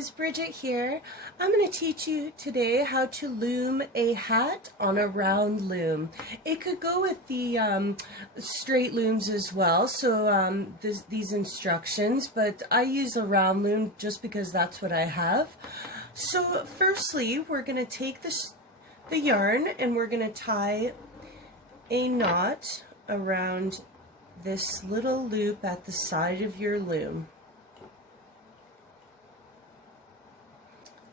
guys, Bridget here. I'm going to teach you today how to loom a hat on a round loom. It could go with the straight looms as well, so these instructions, but I use a round loom just because that's what I have. So firstly, we're going to take the yarn and we're going to tie a knot around this little loop at the side of your loom.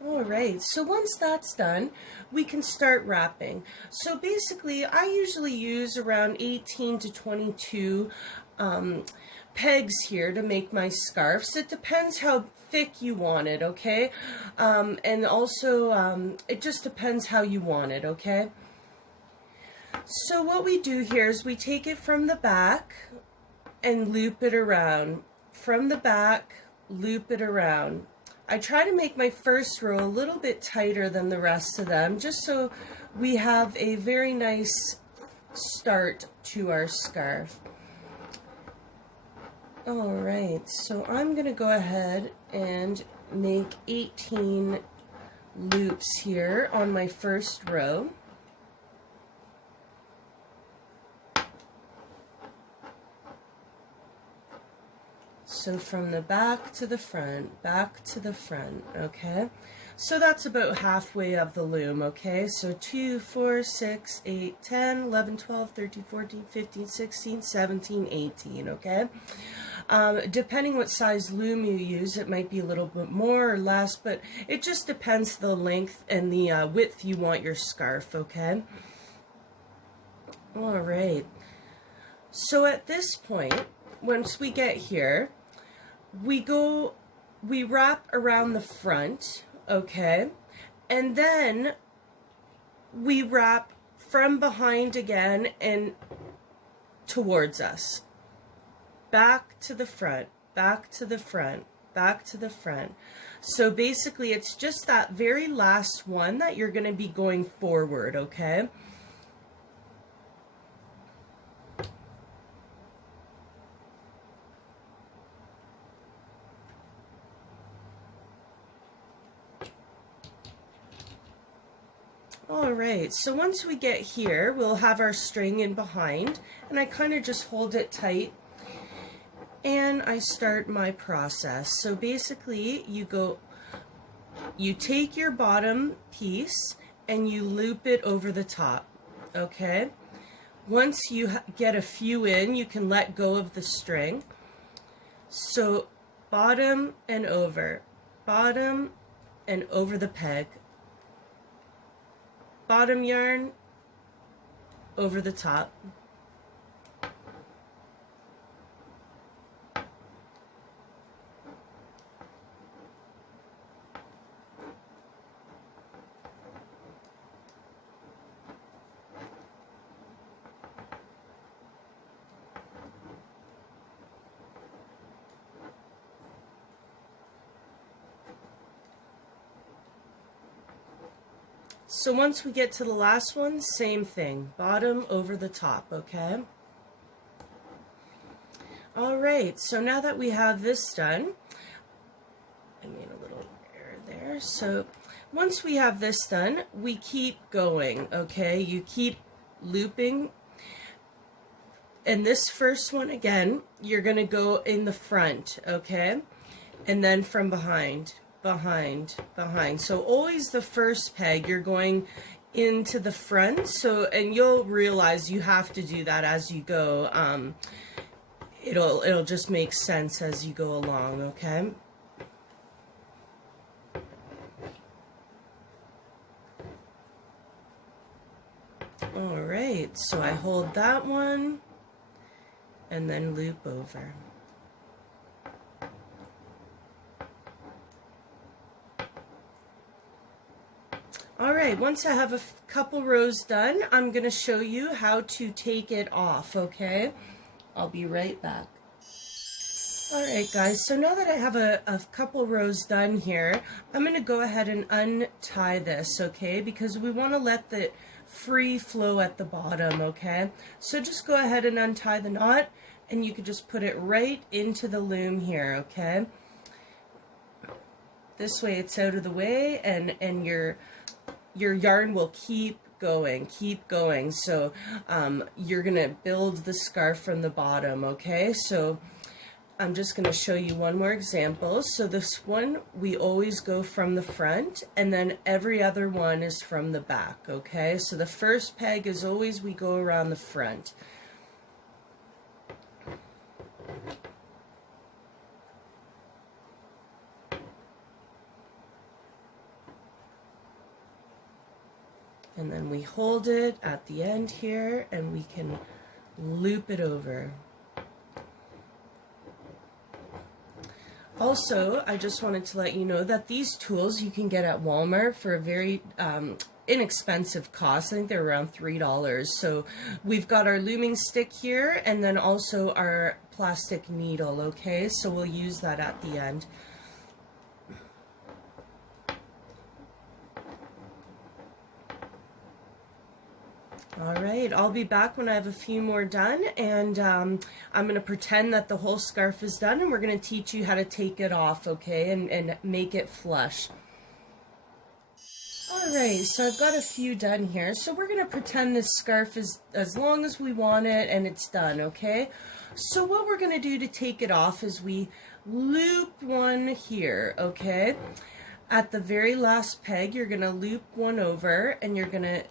Alright, so once that's done, we can start wrapping. So basically, I usually use around 18 to 22 pegs here to make my scarves. It depends how thick you want it, okay? And also, it just depends how you want it, okay? So what we do here is we take it from the back and loop it around. From the back, loop it around. I try to make my first row a little bit tighter than the rest of them, just so we have a very nice start to our scarf. Alright, so I'm going to go ahead and make 18 loops here on my first row. So from the back to the front, okay? So that's about halfway of the loom, okay? So 2, 4, 6, 8, 10, 11, 12, 13, 14, 15, 16, 17, 18, okay? Depending what size loom you use, it might be a little bit more or less, but it just depends the length and the width you want your scarf, okay? All right. So at this point, once we get here, we wrap around the front, okay, and then we wrap from behind again and towards us, back to the front, back to the front, back to the front. So basically it's just that very last one that you're going to be going forward, okay? Alright, so once we get here, we'll have our string in behind, and I kind of just hold it tight, and I start my process. So basically, you take your bottom piece, and you loop it over the top, okay? Once you get a few in, you can let go of the string. So bottom and over the peg. Bottom yarn over the top. So once we get to the last one, same thing, bottom over the top, okay? Alright, so now that we have this done, I made a little error there, so once we have this done, we keep going, okay? You keep looping, and this first one again, you're going to go in the front, okay? And then from behind. So always the first peg, you're going into the front, so, and you'll realize you have to do that as you go. It'll just make sense as you go along, okay? Alright, so I hold that one and then loop over. Alright, once I have a couple rows done, I'm going to show you how to take it off, okay? I'll be right back. Alright guys, so now that I have a couple rows done here, I'm going to go ahead and untie this, okay? Because we want to let the free flow at the bottom, okay? So just go ahead and untie the knot, and you can just put it right into the loom here, okay? This way it's out of the way, and your yarn will keep going. So you're gonna build the scarf from the bottom, okay? So I'm just going to show you one more example. So this one, we always go from the front, and then every other one is from the back, okay? So the first peg is always we go around the front. And then we hold it at the end here, and we can loop it over. Also, I just wanted to let you know that these tools you can get at Walmart for a very inexpensive cost. I think they're around $3. So we've got our looming stick here, and then also our plastic needle, okay? So we'll use that at the end. All right, I'll be back when I have a few more done, and I'm going to pretend that the whole scarf is done, and we're going to teach you how to take it off, okay, and make it flush. All right, so I've got a few done here, so we're going to pretend this scarf is as long as we want it, and it's done, okay? So what we're going to do to take it off is we loop one here, okay? At the very last peg, you're going to loop one over, and you're going to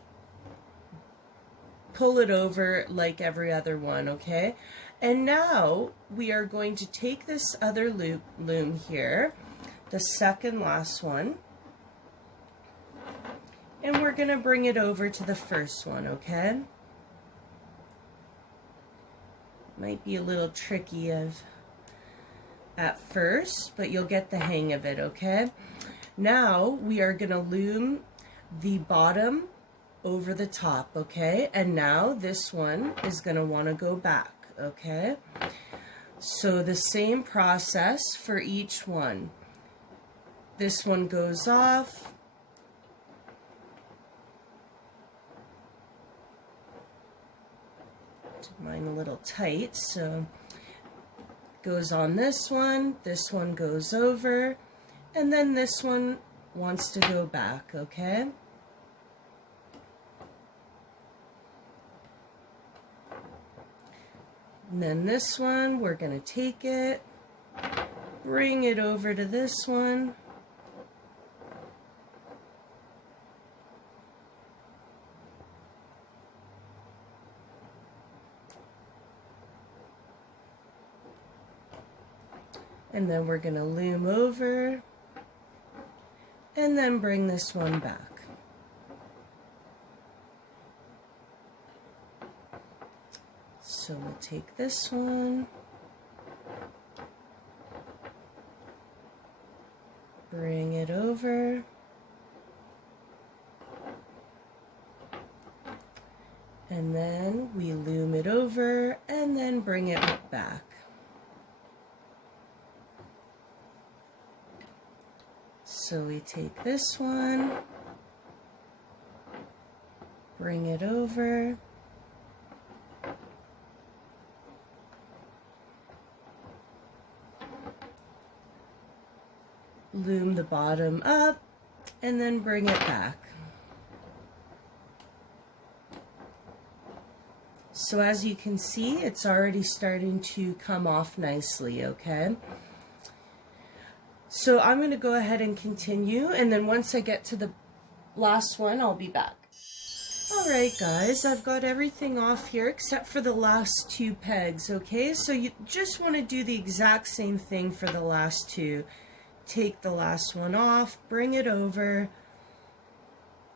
pull it over like every other one, okay? And now we are going to take this other loom here, the second last one, and we're going to bring it over to the first one, okay? Might be a little tricky at first, but you'll get the hang of it, okay? Now we are going to loom the bottom over the top, okay? And now this one is going to want to go back, okay? So the same process for each one. This one goes off. Mine a little tight, so goes on this one goes over, and then this one wants to go back, okay? And then this one, we're going to take it, bring it over to this one, and then we're going to loom over, and then bring this one back. So we'll take this one, bring it over, and then we loom it over, and then bring it back. So we take this one, bring it over, loom the bottom up, and then bring it back. So as you can see, it's already starting to come off nicely, okay? So I'm going to go ahead and continue, and then once I get to the last one, I'll be back. Alright guys, I've got everything off here except for the last two pegs, okay? So you just want to do the exact same thing for the last two. Take the last one off, bring it over,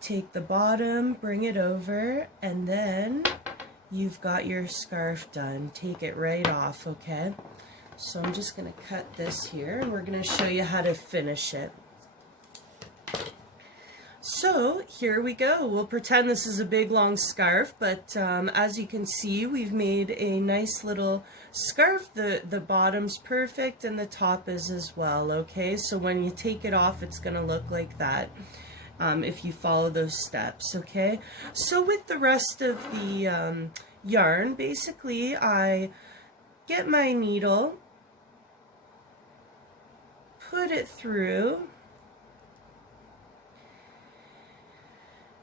take the bottom, bring it over, and then you've got your scarf done. Take it right off, okay? So I'm just going to cut this here, and we're going to show you how to finish it. So here we go. We'll pretend this is a big long scarf, but as you can see, we've made a nice little scarf. The bottom's perfect and the top is as well, okay? So when you take it off, it's going to look like that if you follow those steps, okay? So with the rest of the yarn, basically I get my needle, put it through,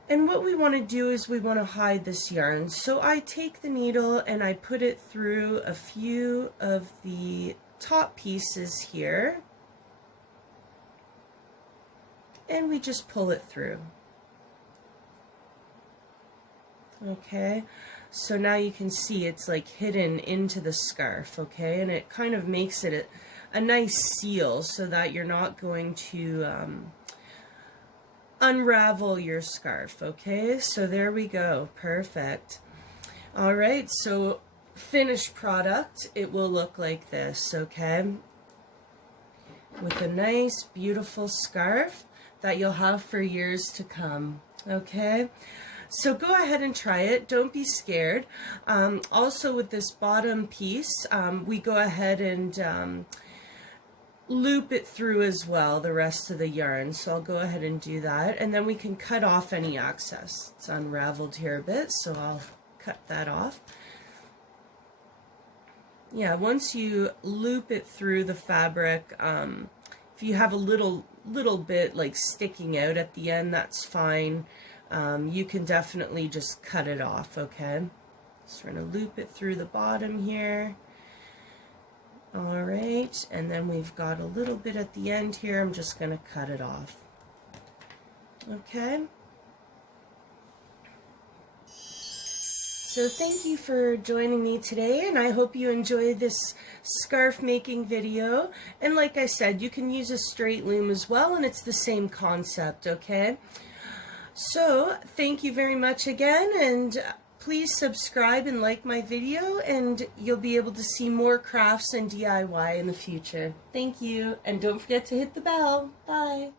And what we want to do is we want to hide this yarn. So I take the needle and I put it through a few of the top pieces here. And we just pull it through. Okay, so now you can see it's like hidden into the scarf, okay, and it kind of makes it a nice seal so that you're not going to unravel your scarf, okay? So there we go, perfect. All right, so finished product, it will look like this, okay? With a nice, beautiful scarf that you'll have for years to come, okay? So go ahead and try it. Don't be scared. Also with this bottom piece, we go ahead and loop it through as well, the rest of the yarn. So I'll go ahead and do that. And then we can cut off any excess. It's unraveled here a bit, so I'll cut that off. Yeah, once you loop it through the fabric, if you have a little bit like sticking out at the end, that's fine. You can definitely just cut it off, okay? So we're going to loop it through the bottom here. All right, and then we've got a little bit at the end here. I'm just going to cut it off. Okay? So thank you for joining me today, and I hope you enjoyed this scarf making video. And like I said, you can use a straight loom as well, and it's the same concept, okay? So thank you very much again, and please subscribe and like my video, and you'll be able to see more crafts and DIY in the future. Thank you, and don't forget to hit the bell. Bye.